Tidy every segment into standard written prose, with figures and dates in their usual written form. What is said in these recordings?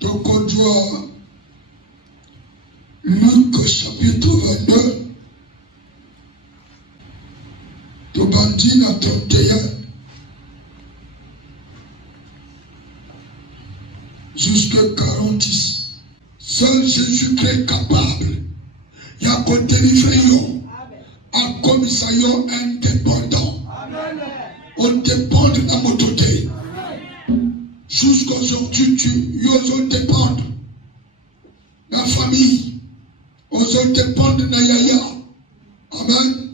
Donc on doit Luc chapitre 22, de Bandine à 31, jusqu'à 46. Seul Jésus-Christ est capable. Il y a qu'on délivrer un commissariat indépendant. On dépend de la mototé. Jusqu'à aujourd'hui, tu oses dépendre de la famille. Oses dépendre de la yaya. Amen.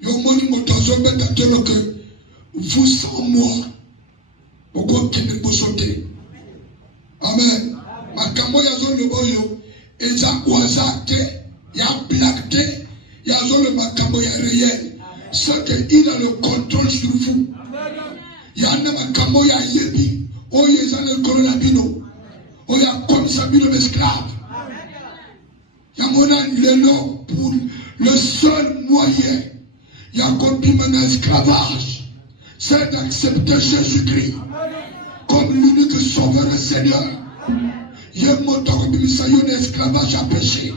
Yomoni motozo betatelo que vous sans moi. Pourquoi tu ne peux sauter? Amen. Makambo ya zone boyo. Eza kwazate. Ya blacté. Ya zone makambo ya réel. C'est qu'il a le contrôle sur vous. Il y a un makambo ya yebi. Oh yezane le coronabino. Oh ya comme ça bino l'esclave. Il y a mon l'élo pour le seul moyen. Il y a comme un esclavage. C'est d'accepter Jésus-Christ comme l'unique sauveur et Seigneur. Il y a un esclavage à péché.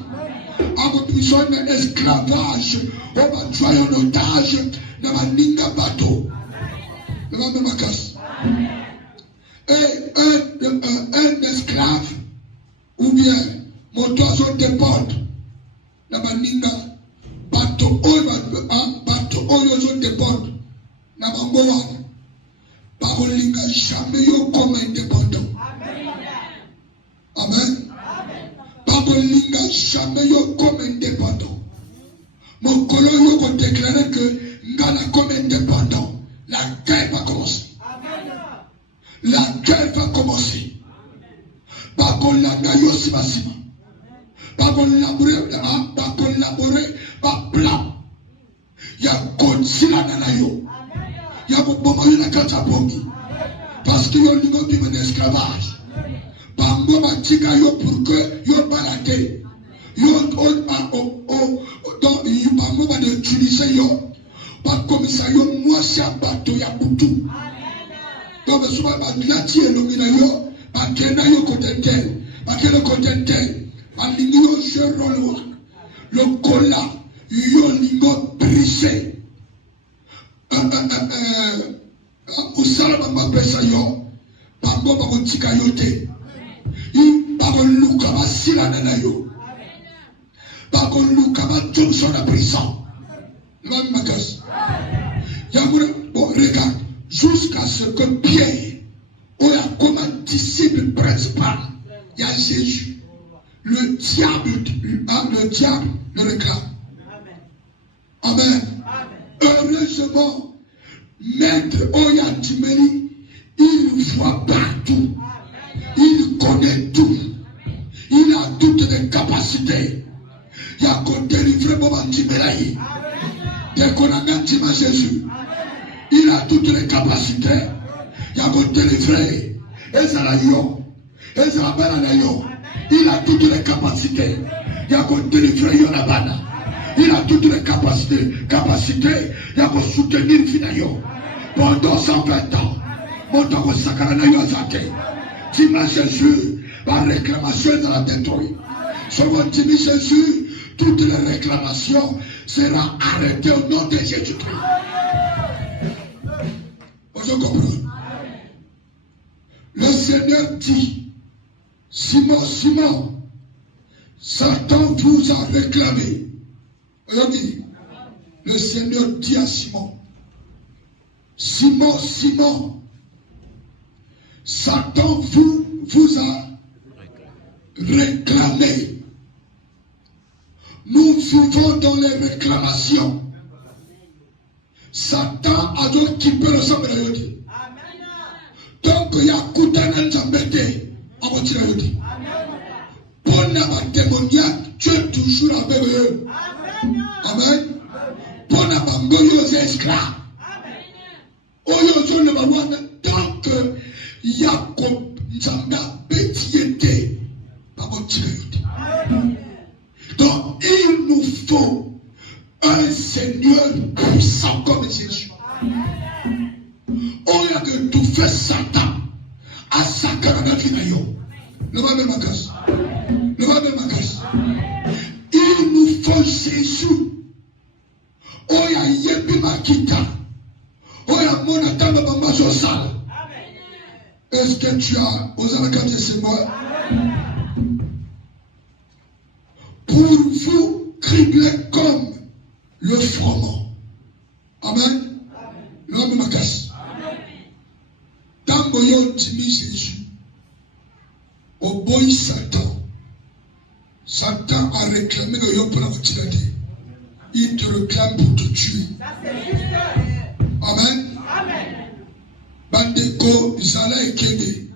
Un esclavage, on va tuer un otage dans ma ninga bateau. Dans ma casse. Et un esclave, ou bien mon oiseau dépend dans ma ninga bateau, oiseau dépend dans ma moa. Parolinga jamais yo comme indépendant. Amen. Parolinga jamais yo comme indépendant. Mon colon yo déclaré que ngala comme indépendant. La guerre va commencer. La guerre va commencer. Pas qu'on la gagne aussi massivement. Pas qu'on laborer, pas plat. Il y a Godzilla dans yo. Il y a beaucoup de katabomi. Parce que yo niveau de mon esclavage. Bango matika yo pour que yo balade. Yo donc bango va utiliser yo. Pas comme ça yo moi c'est un bateau ya butu. Donc souvent ba glati elomina yo, ba kena yo contentel, ba kena contentel. Ba lingi yo jerolo. Le cola yo lingo brisé. Usalama mapesa yo bango bakotika yo te bakoluka basilana na yo bakoluka bajonso na prison même makas bon regarde jusqu'à ce que Pierre oya comme un disciple principal il y a Jésus le diable le réclame. Amen. Heureusement Maître Oya Timeli, il voit partout, il connaît tout, il a toutes les capacités. Il y a qu'on délivre Boban Timeli, dès qu'on a gagné Jésus, il a toutes les capacités. Il y a qu'on délivre Ezalayo, Ezalabanayo, il a toutes les capacités. Il y a qu'on délivre Yonabana. Il a toutes les capacités. Il a pour soutenir Finayo. Pendant 120 ans. Mon temps Sakaranayo Azake. Dimanche Jésus, la réclamation de la détruire. Selon Dimanche Jésus, toutes les réclamations seront arrêtées au nom de Jésus-Christ. Vous comprenez? Le Seigneur dit, Simon, Satan vous a réclamé. Le Seigneur dit à Simon, Simon, Satan vous a réclamé. Nous vivons dans les réclamations. Satan a donc occupé le sang de la Yodi. Donc il y a Koutanan Zambete à votre Yodi. Pour la démoniaque, tu es toujours avec eux. Amen. Pour la bango yo esclave. Oyo zo le bawana tant que Yakob Nzanga betiete par votre donc il nous faut un Seigneur puissant comme Jésus. On a que tout fait Satan à Sakarana Finayo. Levez ma casse. Levez ma casse. Il nous faut Jésus. Oya yebi makita. Oya mona tamba bamba sosala. Est-ce que tu as osé regarder ces mots? Pour vous cribler comme le froment. Amen. L'homme ma casse. Tango yon timi Jésus. Au boy Satan. Satan a réclamé que yon pour la retirade. Il te réclame pour te tuer. Amen. Bandeko, Zala et Kébé.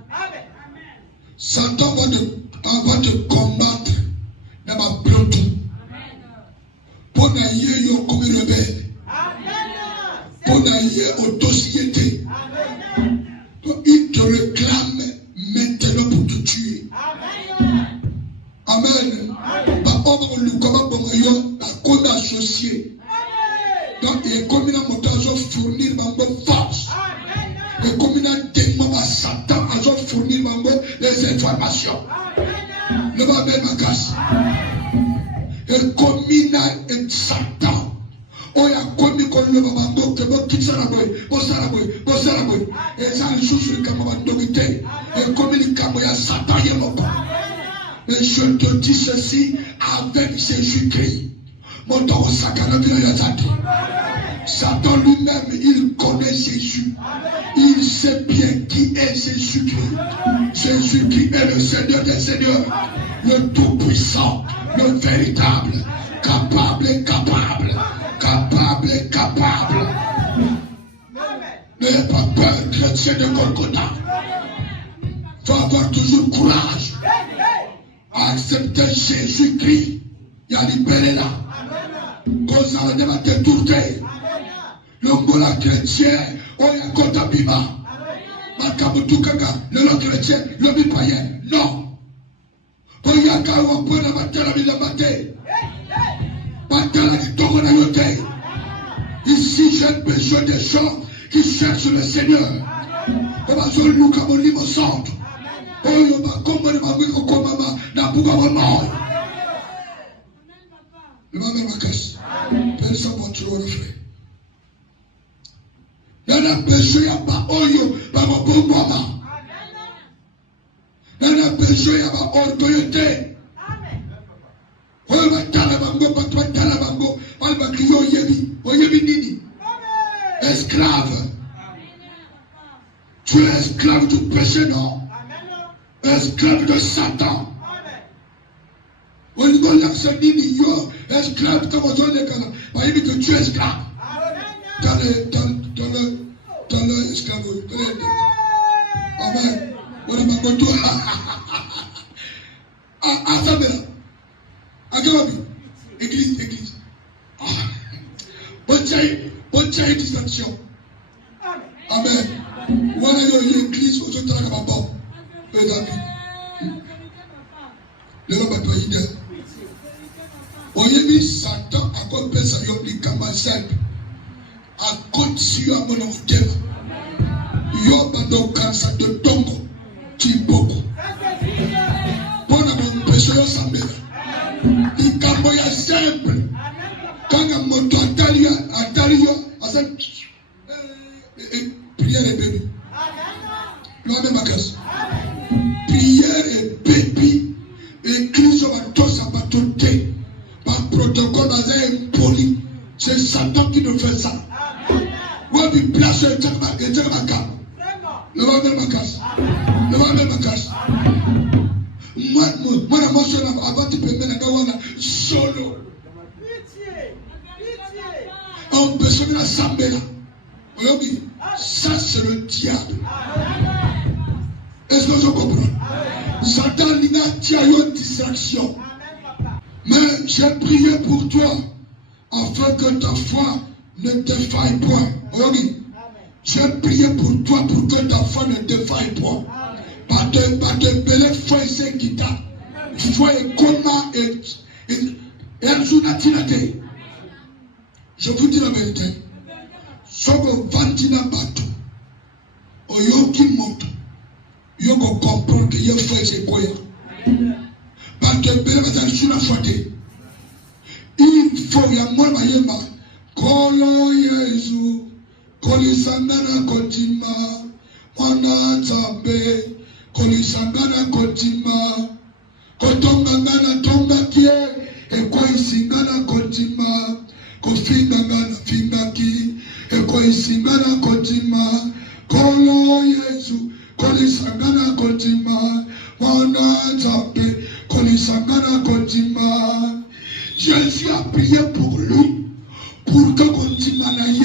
Satan va te combattre dans ma peloton. Pour n'ailler yo comme rebelle. Pour n'ailler autosiété. Il te réclame maintenant pour te tuer. Amen. On lui combat pour yo, la cause associée. Donc il est comme une montage fournir ma force. Et comme il a démon à Satan, à fournir les informations. Le Babel ma casse. Et comme il a Satan, on a commis comme le Babel, que vous quittez la boue, et ça, les choses sur le camarade d'homité. Et comme il y a Satan, il y a longtemps. Mais je te dis ceci avec Jésus-Christ. Mon temps, ça canne bien Satan lui-même, il connaît Jésus. Il sait bien qui est Jésus-Christ. Jésus qui est le Seigneur des Seigneurs, le Tout-Puissant, le véritable, capable. N'ayez pas peur, chrétien de Golgotha. Il faut avoir toujours courage à accepter Jésus-Christ. Il y a libéré là. Quand ça va te tourner. L'ongola chrétien, on y a Kotabima. Makabutukaka, le chrétien, le païen. Non. Pour y a qu'à on peut la mater la vie de mater. Mater la vie de la noter. Ici, j'ai besoin des gens qui cherchent le Seigneur. On va sur le loup comme on lit au centre. On y a comme on m'a dit comme maman n'a pas de mort. Le maman m'a cassé. Personne ne va te le frère. Nana besoin ya ba oyo ba mabomama. Nana besoin ya ba orgoyote. Oyo ba tala bango ba tala bango ba ba kriyo yebi nini. Esclave. Tu es esclave du péché, non? Esclave de Satan. On dit l'accent nini yo esclave de vos zones kana. Ba yebi que tu es esclave. Dans le esclavage. Amen. On a ma moto. Ah, ça bien. Agabi. Église. Bonne chaîne distraction. Amen. Voilà l'église, vous êtes là comme un bon. Le homme a pas idée. On y a mis Satan à quoi peut ça y est comme simple. A condition à mon thème. Yoba do cancer de tongo. Timboko. Bon à mon péché, ça me. Il camboya simple. Quand un moto Atalia, à cette prière et bébé. L'homme est ma casse. Prière et bébé. Église va tous s'abattre. Par protocole, dans un impoli. C'est Satan qui nous fait ça. Où est-ce que place et moi, avant de me solo. On peut se mettre à Sambela. Ça, c'est le diable. Est-ce que je comprends? Satan, il a une distraction. Mais j'ai prié pour toi afin que ta foi ne défaille point. J'ai prié pour toi pour que ta foi ne défaille point. Pas de belle foi et qui t'a. Foi et comment et je vous dis la vérité. Soko vantina bato. Oyoki moto. Yo ko comprendre que yo fait c'est quoi. Parce que belle va sur la faute. Il faut ya moi mayema. Kolo Yesu, kolisangana kotima, mwana tambe, kolisangana kotima, kotongangana tonga kie, ekwa isingana kotima, kofingangana fingaki, ekwa isingana kotima, kolo Yesu, kolisangana kotima, mwana tambe, kolisangana kotima. Jésus a prié pour lui. Pour que continue à y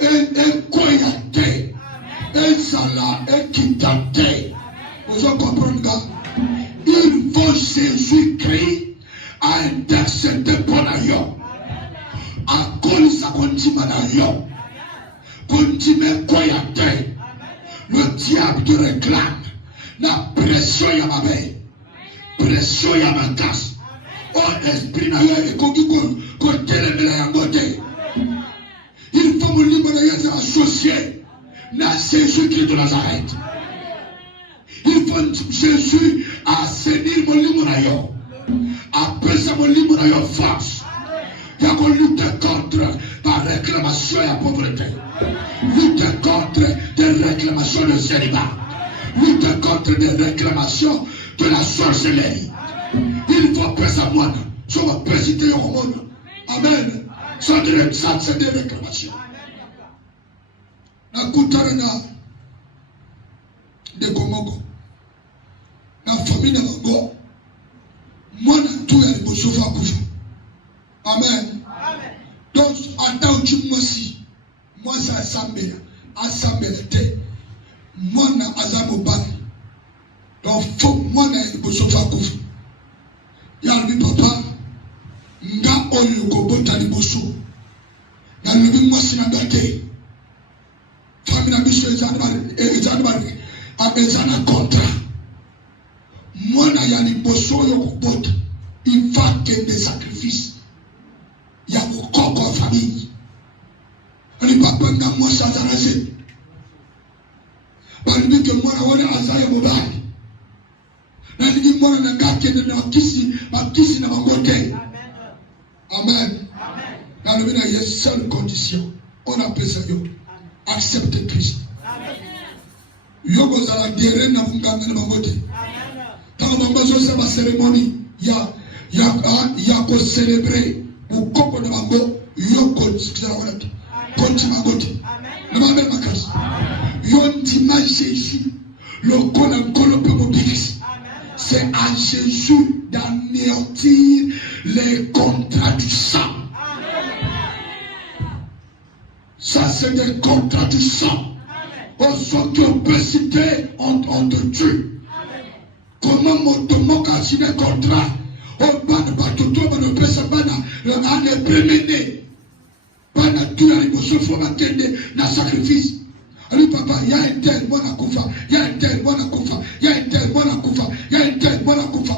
et koyate et sala et kitate. Vous comprenez? Il faut Jésus-Christ à intercéder pour nous. À cause ça continue à nous. Continue koyate. Le diable te réclame. La pression ya ma veille. Pression ya ma casse. Oh esprit na yo et côté les médailles en côté. Il faut me libérer associé à Jésus-Christ de Nazareth. Il faut Jésus assainir mon libre. Après ça, mon libre force. Il y a qu'on lutte contre par réclamation et la pauvreté. Lutte contre des réclamations de célibat. Lutte contre des réclamations de la sorcellerie. Il faut passer à moi. Je vais présider au monde. Amen. Ça, c'est des réclamations. Na kutarana de Komoko. Na famille de Mango. Moi, tout est le sofa couche. Amen. Donc, en tant que moi, ça assemblé. Moi, na azamobal. Donc, faut moi, na le sofa couche. Yalbi papa. Nga oyo kobota liboso na lobi mwasi na ngate famille na biso ezana contrat mwana ya liboso oyo kobota il va que des sacrifices ya kokoko famille ali papa nga mwasi azanaje balibi ke mwana wana azaya mobali na ligi mwana na ngate na kisi na mangote. Amen. Dans le il y a une seule condition. On appelle ça yo. Accepter Christ. Yo go za la guerre na munganga na magote. Tant mambazo c'est ma cérémonie. Ya ko célébrer au coco de mango. Yo ko za wala. Konti magote. Na mambe makasi. Yo ndima Jésus. Le kolo pe mobile. C'est à Jésus d'anéantir les contrats du sang. Ça, c'est des contrats du sang. Au son que on peut citer, on te tue. Comment mon cas si des contrats, on va ne peut se battre, on est prémené. Pas na tout à l'émotion, il faut m'attendre dans sacrifice. Ali papa, il y a un tel bon à Koufa, il y a un tel bon à Koufa, il y a un tel bon à Koufa, il y a un tel bon à Koufa.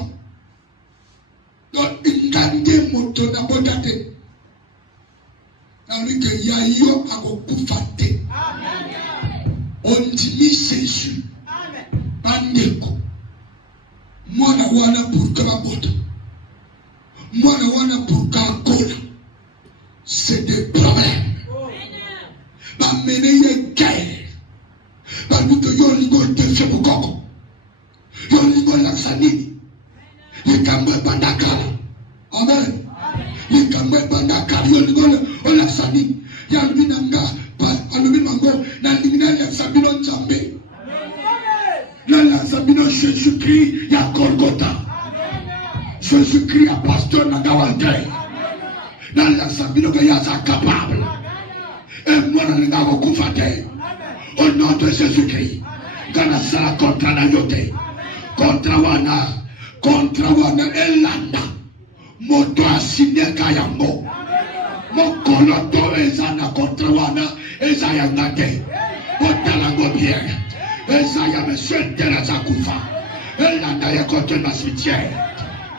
Donc, il y a des mots de la bonté. Dans lui que il y a eu à Koufa. On dit Jésus. Bandeko. Moi, na wana pour Kababota. Moi, na wana pour Kakola. C'est des problèmes. Ba mener une guerre. Ba nous que yon ligo te fait pour Koko. Yon ligo laksani. Les kamwe bandakala. Amen. Les kamwe bandakala. Yon ligo laksani. Yan binanga. Alumi mango. Na limina laksabino njambe. Na laksabino Jésus-Christ ya Golgotha. Jésus-Christ a pasteur na gawante. Na laksabino que ya sa capable. Et moi, je vais vous au nom de Jésus-Christ. Quand on sera contre la yote, contre Wana, Elanda, Moto Asine Kayango, Mokoloto Ezana contre Wana, Ezayangate, Motalango bien, Ezaya Monsieur Teresa Koufa, Elanda ya contre ma cimetière,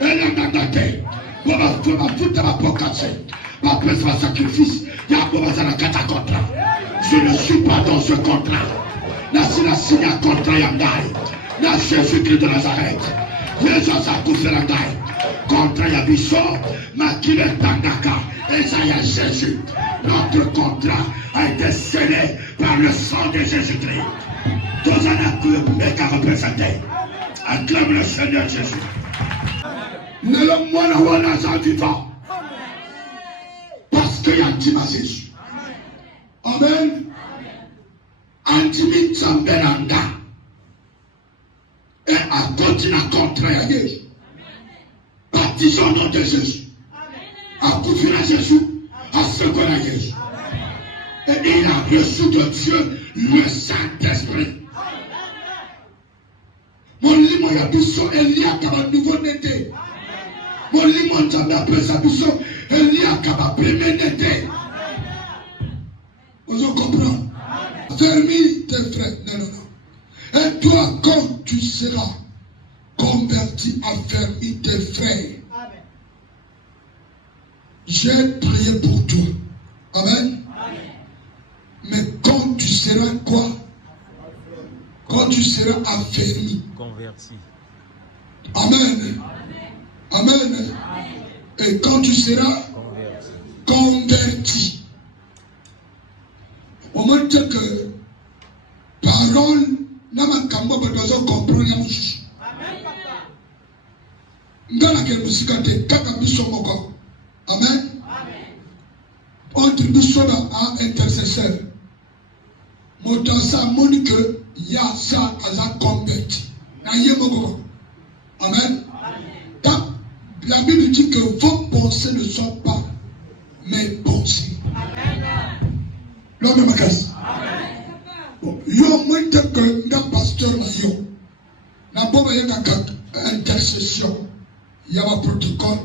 Elanda Gate, pour ma foutre ma pocasse, ma presse ma sacrifice. Je ne suis pas dans ce contrat. La signe un contrat Yandai. na Jésus-Christ de Nazareth. Les gens s'accouffent la taille. Contre Yabiso, Makile Tandaka, Esaïa Jésus. Notre contrat a été scellé par le sang de Jésus-Christ. Tous en acclament qu'à représenter. Acclame le Seigneur Jésus. Ne le moine wana sa vivant. Parce qu'il y a Tima Jésus. Amen. Antimi Tsambenanda. Et à continuer contre Jésus. Baptisons au nom de Jésus. À confier à Jésus. À secouer à Jésus. Et il a reçu de Dieu le Saint-Esprit. Mon limon y a biso Elia kaba nouveau nété. Mon limon t'en a peu sa biso Elia kaba premier nété. Vous en comprenez? Fermis tes frères. Non, non, non. Et toi, quand tu seras converti, affermis tes frères. J'ai prié pour toi. Amen. Mais quand tu seras quoi? Quand tu seras affermi. Converti. Amen. Amen. Et quand tu seras converti. Au moment que parole n'a pas besoin de comprendre. Amen, papa. Ngana ke musikate kaka biso moko. Amen. Entre nous à intercesseur. Mon ça montre que ya ça a converti. Amen. Quand la Bible dit que vos pensées ne sont pas mes pensées. L'homme de ma casse. Yo montre que un pasteur na yo. Na boba yaka intercession. Il y a un protocole.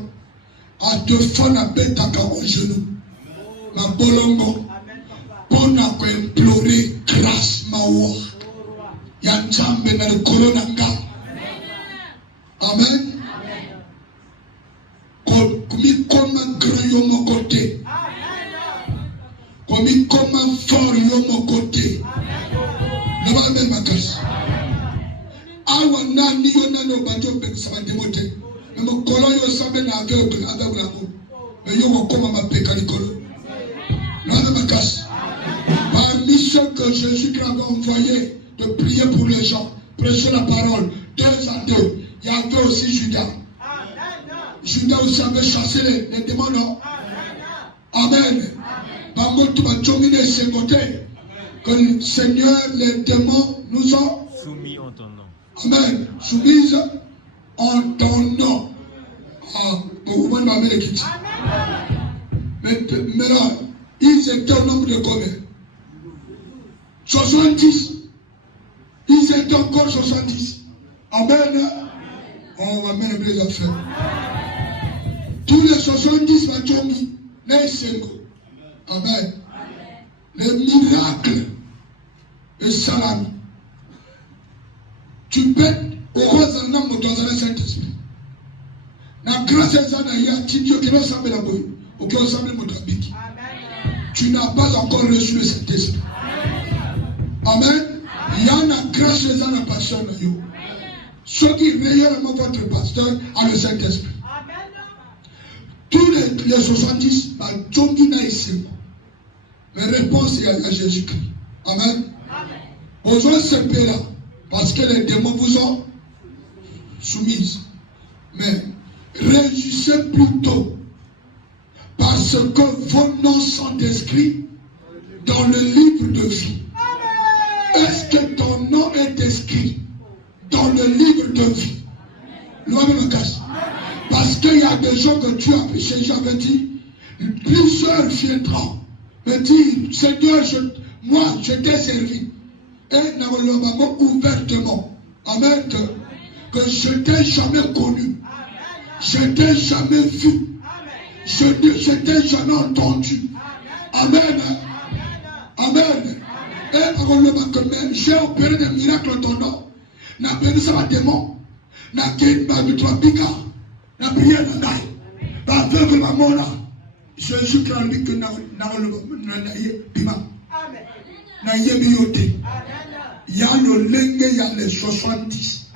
À deux fois na betaka au genou. Na bolongo. Pour na ko implorer grâce mawa. Ya nzambe na likolo na nga. Amen. Komi koma grand yo mon côté. Komi koma fort yo mon côté. Ne va même ma casse. Awa na ni yo na no bajo pe sa demote. Mais mon colon yo sabe na avec la mo. Mais yo ko koma ma pe kalikolo. Na ma casse. Par mission que Jésus-Christ a envoyé de prier pour les gens, prêcher la parole, 2 à 2. Il y avait aussi Judas. Judas aussi avait chassé les démons, non? Amen. Bango tu vas dominer ses côtés. Que le Seigneur, les démons nous ont soumis en ton nom. Amen. Soumise en ton nom. Ah, pour vous m'amener les quittes. Mais maintenant, ils étaient au nombre de combien? 70. Ils étaient encore 70. Amen. On va mettre les affaires. Tous les 70 vont tomber. Amen. Les miracles et salam. Tu peux au rose dans le Saint-Esprit. La grâce est là, il y a Dieu qui nous semble la boue. Ou qui nous semble Mozambique. Tu n'as pas encore reçu le Saint-Esprit. Amen. Il y a une grâce dans la passion. Ceux qui rayonnent votre pasteur a le Saint-Esprit. Tous les 70, mais réponse est à Jésus-Christ. Amen. Besoin de ce pays-là, parce que les démons vous ont soumis. Mais réagissez plutôt, parce que vos noms sont inscrits dans le livre de vie. Est-ce que ton nom est inscrit dans le livre de vie? Parce qu'il y a des gens que tu as péché, j'avais dit, plusieurs viendront me dire, Seigneur, moi je t'ai servi. Et nous ouvertement. Amen. Que je t'ai jamais connu. Je t'ai jamais vu. Je t'ai jamais entendu. Amen. Amen. Et par même, j'ai opéré des miracles en ton nom. N'a pas ça va démon. N'a pas de toi biga. N'a prié dans l'ail. N'a pas de ma mona. Jésus qui a dit que n'a bima. N'a yébi yote. Il y a le lengue, il y a les 70.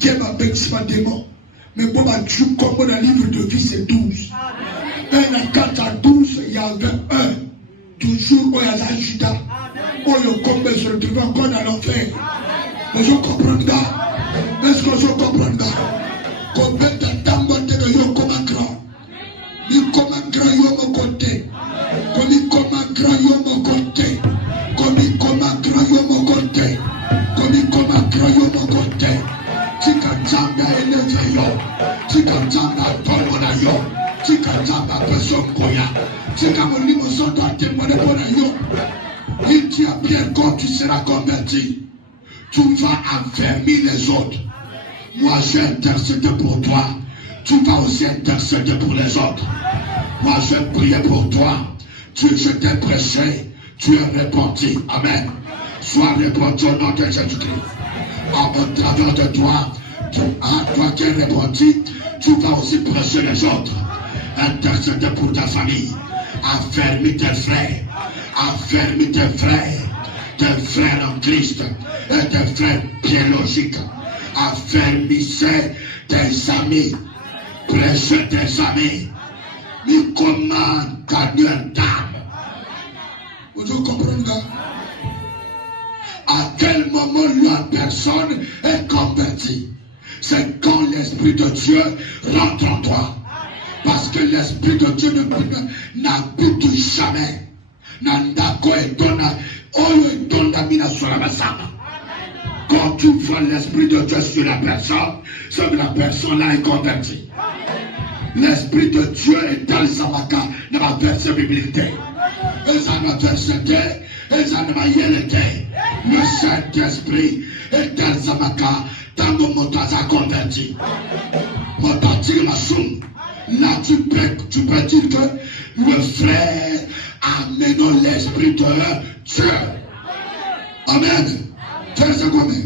Dieu m'a béni ma démon. Mais bon, comme dans le livre de vie, c'est 12. Un à 4 à 12, il y avait un. Toujours, où il y a la Judas. Où il y a comme se retrouve encore dans l'enfer. Mais je comprends ça. Est-ce que je comprends ça? Combien de temps que yo comme un grand? Il comme un grand yo mon côté. Comme il comme un grand yo mon côté. Comme il comme un grand yo mon côté. Comme il comme un grand yo mon côté. Tika Jamba élevé yo. Tika Jamba tolona yo. Tika Jamba personne koya. Tika mon limousson doit témoigner pour yo. Il dit à Pierre, quand tu seras converti, tu vas affermir les autres. Moi, j'ai intercédé pour toi. Tu vas aussi intercéder pour les autres. Moi, j'ai prié pour toi. Je t'ai prêché. Tu es répandu. Amen. Sois répandu au nom de Jésus-Christ. En travers de toi, toi qui es répandu, tu vas aussi prêcher les autres. Intercéder pour ta famille. Affermis tes frères. Affermis tes frères en Christ et tes frères biologiques. Affermissez tes amis. Prêchez tes amis. Mais comment gagner d'âme? Vous comprenez? À quel moment la personne est convertie? C'est quand l'Esprit de Dieu rentre en toi. Parce que l'Esprit de Dieu n'habite jamais. Quand tu vois l'Esprit de Dieu sur la personne, c'est que la personne-là est convertie. L'Esprit de Dieu est dans le Samaka, dans la verset biblique. Et ça m'a versé, et ça m'a yélété. Le Saint-Esprit est dans le Samaka, dans mon montage converti. Mon parti ma somme. Là, tu peux dire que le frère amène l'Esprit de Dieu. Amen. Verset combien?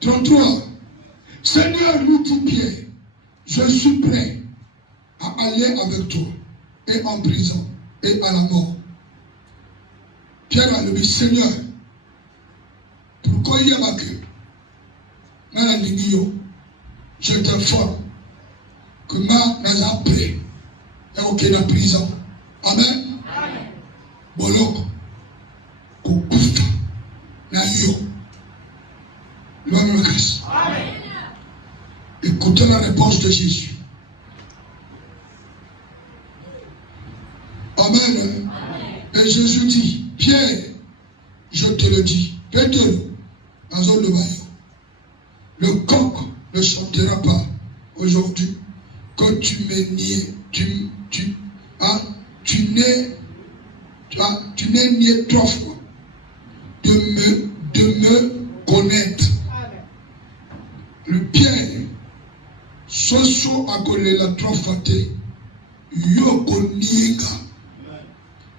33. Seigneur, lui dit Pierre, je suis prêt à aller avec toi et en prison et à la mort. Pierre a dit, Seigneur, pourquoi il y a ma queue? Je t'informe que ma n'a prêt et aucun la prison. Amen. Bolok, Kokufa, Nayo, Loanakas. Écoutez la réponse de Jésus. Amen. Et Jésus dit, Pierre, je te le dis, Péter, dans zone de Bayo, le coq ne chantera pas aujourd'hui que tu m'es nié, tu n'es nié 3 fois de me connaître. Le Pierre, soso akole la 3 fois yo koniga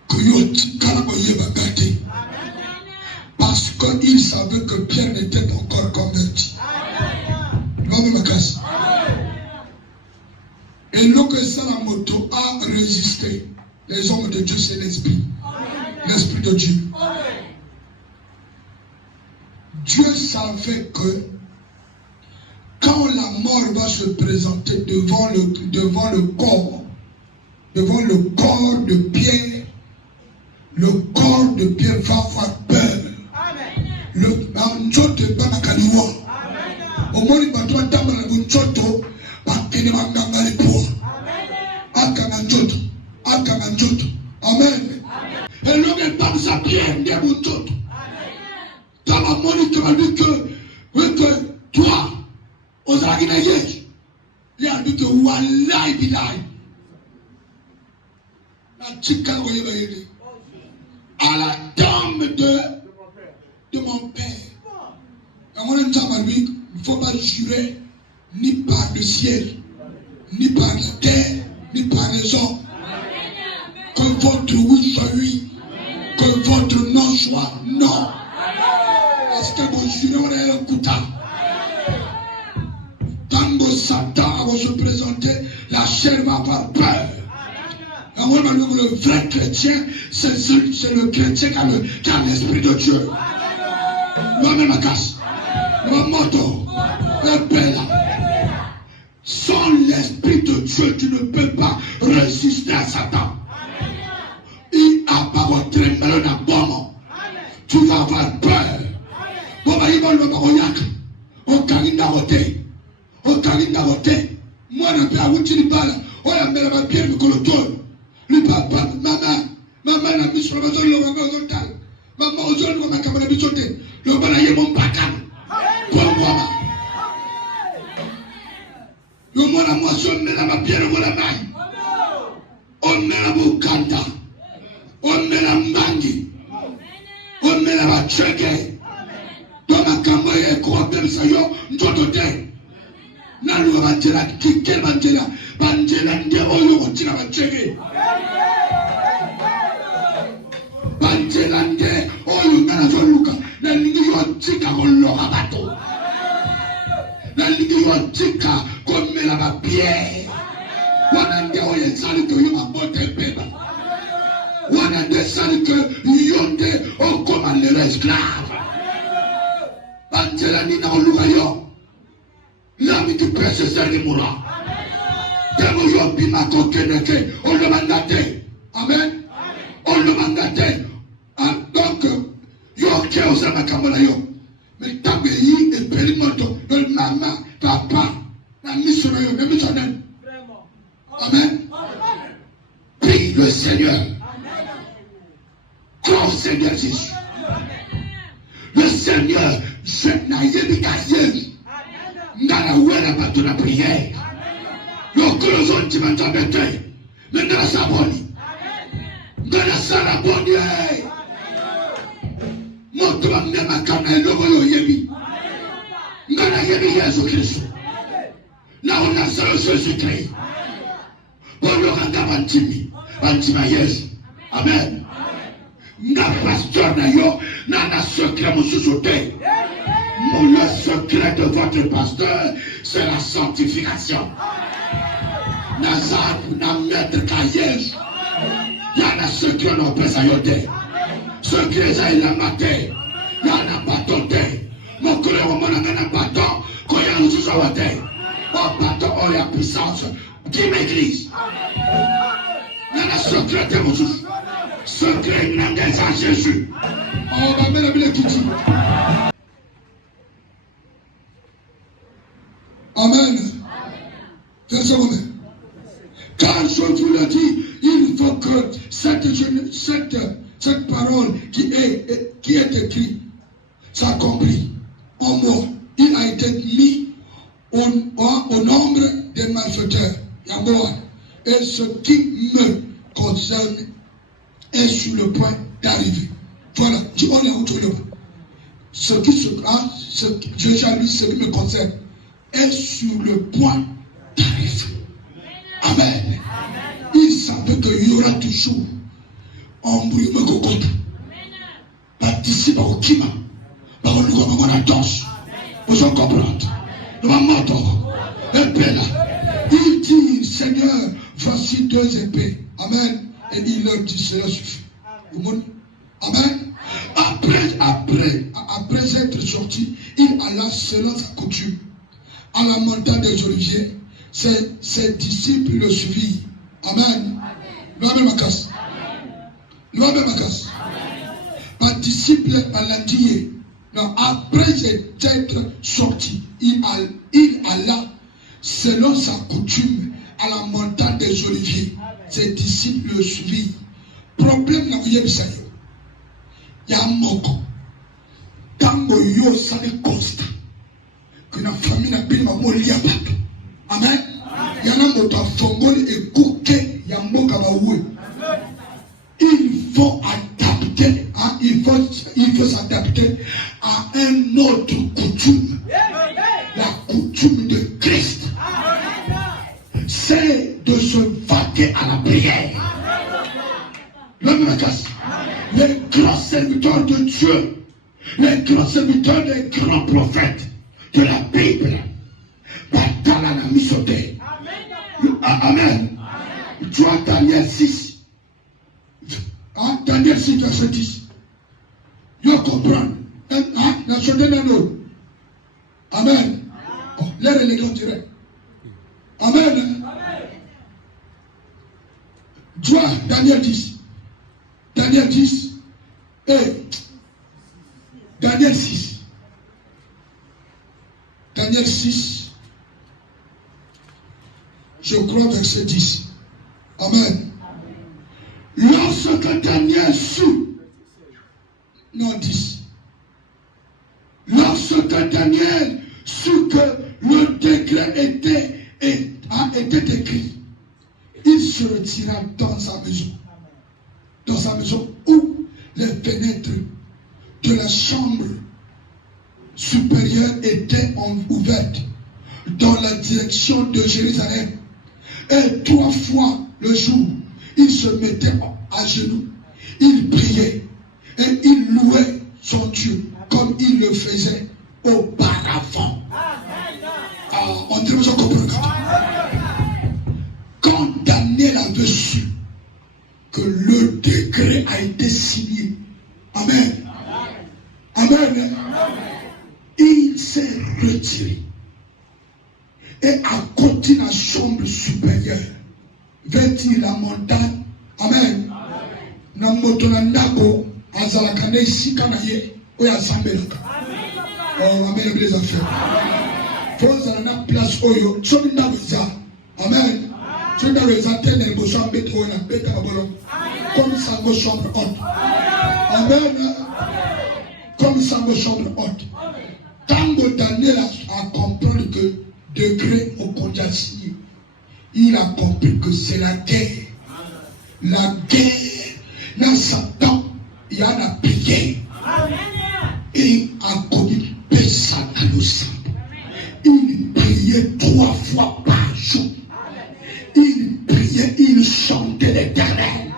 que yo tikala yeba gâté parce qu'il savait que Pierre n'était pas encore converti. Et lorsque Salamoto a résisté, les hommes de Dieu, c'est l'Esprit. L'Esprit de Dieu. Dieu savait que quand la mort va se présenter devant le corps de Pierre, le corps de Pierre va avoir peur. Le nzoto banakaliwa. Omoni batwa tamba na nzoto bakene manganga lepo. Akanga nzoto. Amen. Et l'homme parle sa Pierre n'est mon nzoto. Dans la moni qui m'a dit que toi, aux Aguinaïs, il a dit que Wallahi Bilaï. La chica à la tombe de mon père. Il ne faut pas jurer ni par le ciel, ni par la terre, ni par les hommes. Que votre oui soit oui, que votre non soit non. Parce que mon juré, on est un couta. Tango Satan va se présenter, la chair va avoir peur. Le vrai chrétien, c'est le chrétien qui a l'Esprit de Dieu. L'homme ma casse. moto, sans l'Esprit de Dieu, tu ne peux pas résister à Satan. Il a pas votre melon à bon. Tu vas avoir peur. Bon, il va le baroyak. Au carina roté. Au carina roté. Moi, je peux avoir une balle. Oh, la mère va bien me coloton. Le papa, maman a mis sur la maison, le maman total. Maman, aujourd'hui, on va caméra bichoté. Le balayer mon bacam. Pour moi. Le mot la moisson, mais la pierre de la main. On met la boucanta. On met la mangi. On met la tchèque. Dans ma caméra, et quoi, même ça, yo, n'totote. Nalu Bandela, Kikel Bandela, Bandela, de Oyo, Tina Tchèque. Bandela, de Oyo, Nanazoluka, Naliyo, Tika, Olora Bato. Naliyo, Tika, comme la pierre. Wanande Oye, Sali, que you are both a paper. Wanande Sali, que Yonde, O comme l'esclave. Bandela, Nina, Olukayo. L'ami qui pèse c'est les mourants. Demo yo bima kokeneke. On le mandate. Amen. On le mandate. Donc, yo ke osama kamola yo. Mais tabe yi et pelimoto. Le maman, papa, la mission yo, la mission d'elle. Amen. Prie le Seigneur. Quand Seigneur Jésus. Le Seigneur, je n'ai pas Ngala wela bato na prière. Lokolo zonti matabete. Ngala saboni. Ngala sala boni. Moto wa mema kana logo yo yebi. Ngala yebi Yesu Kristo. Na ona sala Jésus Christ. Bono kanga bantimi. Bantima Yesu. Amen. Nga pasteur na yo na secret mususote. Le secret de votre pasteur, c'est la sanctification. Nazar, na maître Kayesh. Il y a un secret dans le Pesayote. Secret, il a maté. Il y a un bâton. Mon collègue, on a un bâton. Quand il y a un sous-sawaté. Au bâton, il y a puissance. Qui m'église? Il y a un secret de mon sous. Secret, il y a un Jésus. On va mettre le petit. Amen. Verset Romain. Car je vous le dis, il faut que cette parole qui est écrite s'accomplit en moi. Il a été mis au nombre des malfaiteurs. Et ce qui me concerne est sur le point d'arriver. Voilà, tu vois, ce qui se passe, ce qui me concerne est sur le point d'arriver. Amen. Il savait qu'il y aura toujours un bruit de cocotte. Participe au Kima. Par le gouvernement de la danse. Vous en comprenez. Nous allons m'entendre. Il dit, Seigneur, voici 2 épées. Amen. Et il leur dit, cela suffit. Amen. Après être sorti, il alla selon sa coutume à la montagne des Oliviers. Ses disciples le suivirent. Amen. Par disciple à l'indier. Après être sorti, il alla selon sa coutume à la montagne des Oliviers. Ses disciples le suivirent. Problème n'a rien de Yamoko. Tango yo sabe constat. Que la famille n'a pas de bateau. Amen. Yana moto fongoli et kouke yamoka baoué. Il faut adapter, hein, il faut s'adapter à un autre coutume. La coutume de Christ. C'est de se vaquer à la prière. Les grands serviteurs de Dieu, les grands serviteurs des grands prophètes de la Bible, Batala n'a mis sauté. Amen. Tu vois Daniel 6. Hein? Daniel 6, verset 10. Tu comprends. La sauté d'un autre. Amen. Bon, les religions diraient. Amen. Tu vois, Daniel 10. Daniel 10 et Daniel 6. Daniel 6. Je crois verset 10. Amen. Lorsque Daniel sut, non 10. Lorsque Daniel sut que le décret a été écrit, il se retira dans sa maison. Dans sa maison où les fenêtres de la chambre supérieure étaient ouvertes dans la direction de Jérusalem. Et 3 fois le jour, il se mettait à genoux, il priait et il louait son Dieu comme il le faisait auparavant. On dirait que vous comprenez. Quand Daniel avait su que le décret a été signé, Amen. Amen. Il s'est retiré et a continué la chambre supérieure, vêtir la montagne. Amen. Na moto na ndako azalaka na isika na ye oyo asambelaka. Oh, amen, les affaires. Faut aller na place oyo soki ndako eza. Amen. Soki ndako eza te na liboso ya mbeto oyo na beta babolo. Comme ça vos chambres hautes. Amen. Comme ça vos chambres hautes. Tango Daniel a compris que degré au conduit signé, il a compris que c'est la guerre. La guerre, dans Satan, il y en a prié. Et a connu personne à nous sang. Il priait 3 fois par jour. Il priait, il chantait l'Éternel.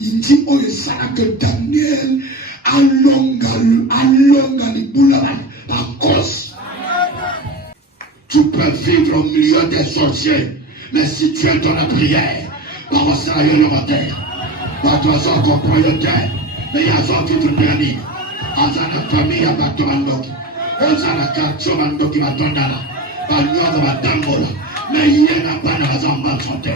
Il dit, oh, ça que Daniel a longa les boules à cause. Tu peux vivre au milieu des sorciers, mais si tu es dans la prière, par ça y est le terre. Par toi, ça comprend le terre. Mais il y a ça qui te permet. En la famille, à bateau en l'eau. On s'en a quatre choses en l'eau qui va tomber là. Par nous, on va t'envoler. Mais il n'y a pas de raison de santé.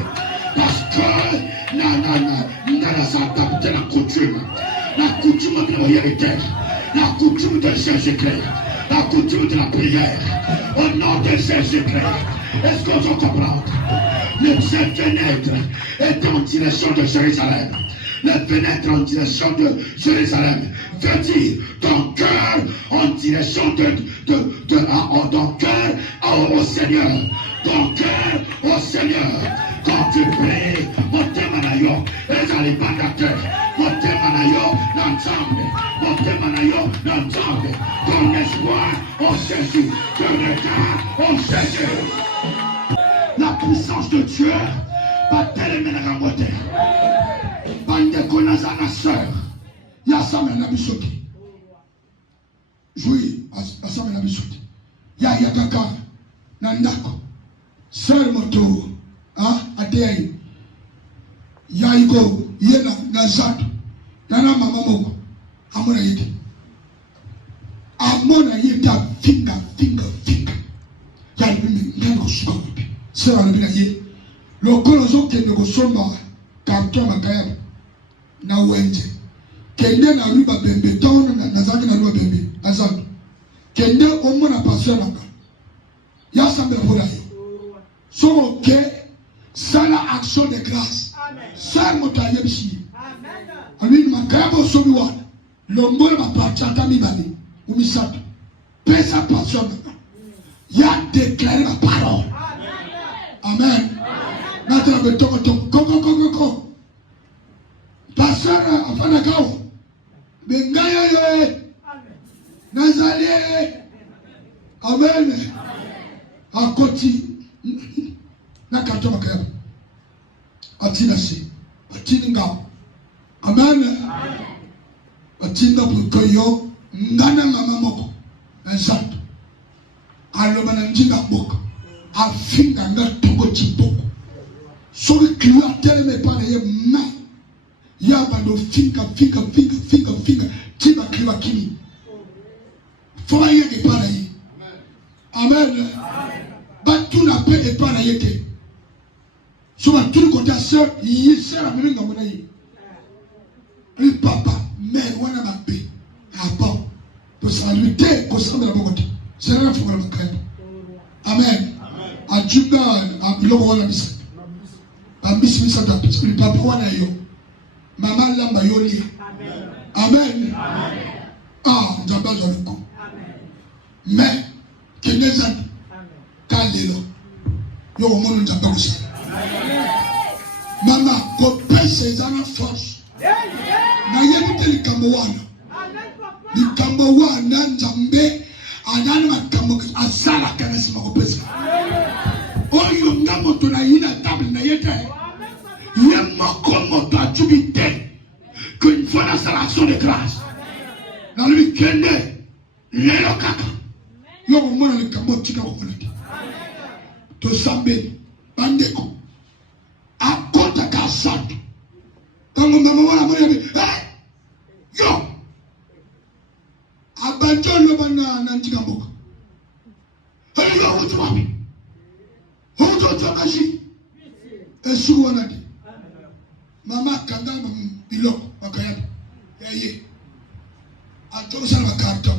Parce que, non, ça tape de la coutume. La coutume de la vérité. La coutume de Jésus-Christ. La coutume de la prière. Au nom de Jésus-Christ. Est-ce qu'on s'en comprend? Cette fenêtre est en direction de Jérusalem. La fenêtre en direction de Jérusalem veut dire ton cœur en direction ton cœur au Seigneur. Ton cœur au Seigneur. Quand tu pries, Montemanayo, les alimentateurs, Montemanayo, Montemanayo, ton espoir en Jésus, ton regard en Jésus. La puissance de Dieu va t'élever dans la beauté. Bande konaza na sœur. Ya sama na bisoki. Joui, asama na bisoki. Ya kaka na ndako. Sœur moto, atei. Ya iko yena na zato. Nana mama moko. Amona yete. Amona yeta finger. Ya mimi ngano suka. Sœur alibina ye. Lokolo zoke nego somba karton makaya na wenje. Kende na ruba bembe tono na zaki na ruba bembe azaki. Kende omo na passer naka. Ya sambe bola ye. So ok sala action de grâce. Sœur motaye bishi. Amen. Ami makaya bo sobi wa. Lombo ma parchata mi bani. Umisato. Pesa passion naka. Ya déclarer la parole. Amen. Maintenant, le Go. Pasteur, afin kao. Bengaya yo. Nazali. Amen. Akoti. Nakato makaya. Atina si. Atinga. Amen. Atinga bukoyo. Ngana mama moko. Nsato. Alomana njinga moko. Afinga nga togo chipoko. So the clear tell me pa ye ma. Ya ba no finger. Tiba clear kini. For ye ke pa ye. Amen. Tout n'a pas et pas la yété. Sur tout le côté, sœur, il est sœur à mener dans mon aïe. Le papa, mère, on a ma paix. Ah bon. Pour saluer, pour saluer la bonne. C'est là qu'il faut le faire. Amen. A Juba, a Bilo, on a mis. A mis, le papa, on a eu. Maman, là, ma yoli. Amen. Ah, on n'a pas dans le coup. Mais, qu'il n'est pas. Kalelo, yo mono njamba kusa. Mama, ko pese zana force. Na yebite likambo wana. Likambo wana njambe anani makambo asala kana sima ko pese. Oyo ngamo to na yina table na yete. Yemma komo to atubite. Que une fois la salvation de grâce. Dans le week-end, lelo kaka. Yo mono likambo tika ko mono. To sambe bandeko akota kasatu kama mama wala mwana yo abanjolo bana nantika mboka hayo watu wapi hoto takashi esu wana di mama kanga bilo wakayaba yeye atosa na karto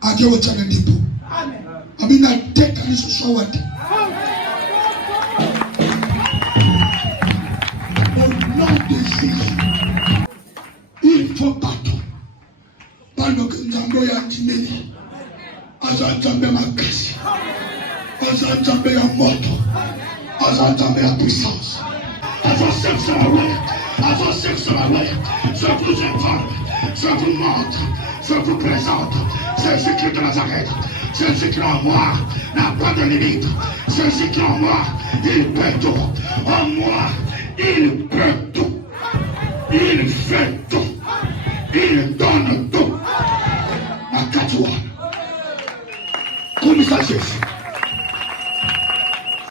ajewo chana ndipo amen amina teka niso shawati il faut battre pendant que Nzambo ya Tineli Azanzambe makasi Azanzambe ya moto Azanzambe ya puissance avancez sur la route avancez sur la route je vous informe je vous montre je vous présente Jésus-Christ de Nazareth. Jésus-Christ en moi n'a pas de limite. Jésus-Christ en moi, il peut tout. En moi, il peut tout. Il fait tout. Il donne tout. Nakatouane. Comme ça, Jésus.